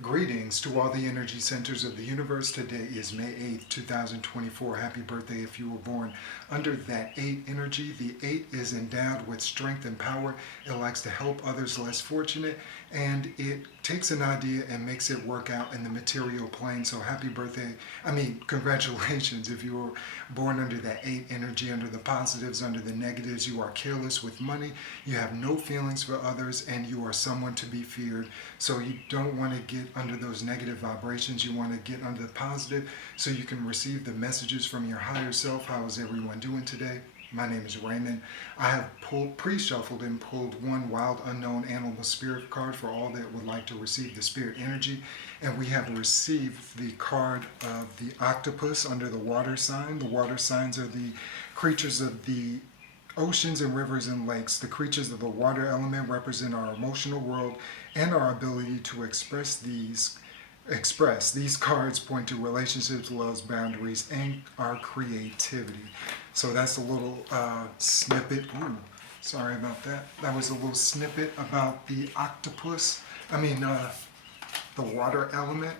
Greetings to all the energy centers of the universe. Today is May 8th, 2024. Happy birthday if you were born under that 8 energy. The 8 is endowed with strength and power. It likes to help others less fortunate, and it takes an idea and makes it work out in the material plane. So happy birthday. Congratulations if you were born under that 8 energy, under the positives, under the negatives. You are careless with money. You have no feelings for others, and you are someone to be feared. So you don't want to get under those negative vibrations. You want to get under the positive so you can receive the messages from your higher self. How is everyone doing today? My name is Raymond. I have pre-shuffled and pulled one wild unknown animal spirit card for all that would like to receive the spirit energy. And we have received the card of the octopus under the water sign. The water signs are the creatures of the oceans and rivers and lakes. The creatures of the water element represent our emotional world and our ability to express. These cards point to relationships, loves, boundaries, and our creativity. So that's a little snippet. Ooh, sorry about that. That was a little snippet about the octopus. The water element.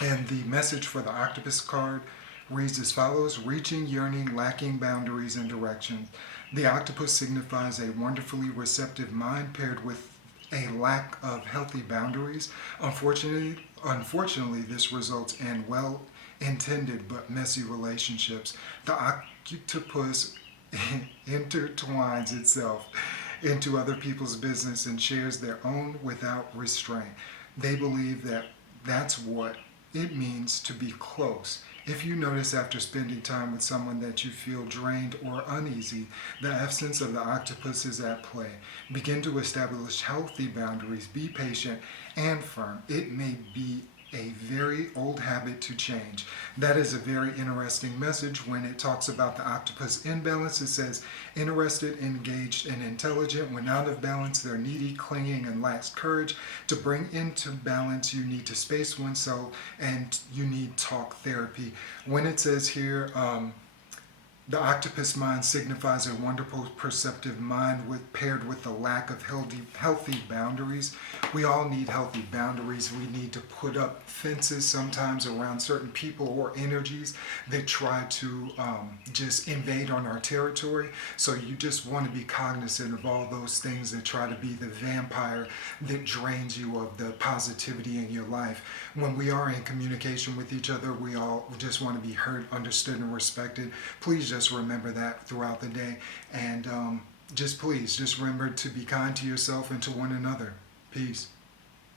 And the message for the octopus card reads as follows: reaching, yearning, lacking boundaries and direction. The octopus signifies a wonderfully receptive mind paired with a lack of healthy boundaries. Unfortunately, this results in well-intended but messy relationships. The octopus intertwines itself into other people's business and shares their own without restraint. They believe that that's what it means to be close. If you notice after spending time with someone that you feel drained or uneasy, the essence of the octopus is at play. Begin to establish healthy boundaries. Be patient and firm. It may be a very old habit to change. That is a very interesting message. When it talks about the octopus in balance, it says interested, engaged, and intelligent. When out of balance, they're needy, clinging, and lacks courage. To bring into balance, you need to space oneself and you need talk therapy. When it says here, the octopus mind signifies a wonderful, perceptive mind paired with the lack of healthy boundaries. We all need healthy boundaries. We need to put up fences sometimes around certain people or energies that try to just invade on our territory. So you just want to be cognizant of all those things that try to be the vampire that drains you of the positivity in your life. When we are in communication with each other, we all just want to be heard, understood, and respected. Please just remember that throughout the day, and just remember to be kind to yourself and to one another. Peace.